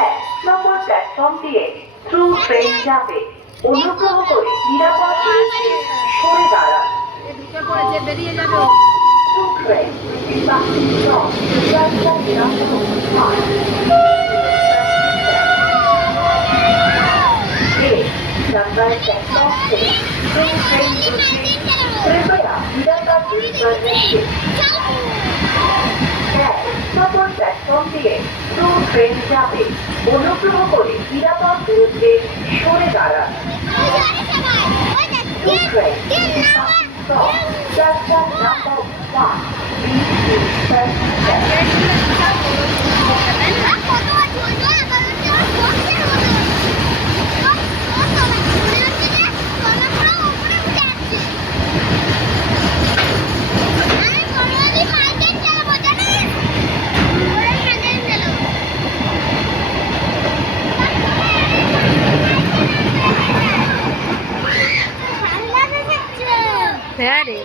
এক নম্বর প্ল্যাটফর্ম দিয়ে through train যাবে, অনুগ্রহ করে নিরাপদ দূরত্বে সরে দাঁড়ান। ঢুকে পড়েছে, বেরিয়ে যাবে ও। Through train is passing from the platform number 1. एक नंबर प्लेटफॉर्म से थ्रू ट्रेन दूसरी, कृपया निरापद दूरी पर रहिए। এক নম্বর প্ল্যাটফর্ম দিয়ে থ্রু ট্রেন যাবে, অনুগ্রহ করে নিরাপদ দূরত্বে সরে দাঁড়ান। Through train is passing from platform number 1. Please press হ্যাঁ রে।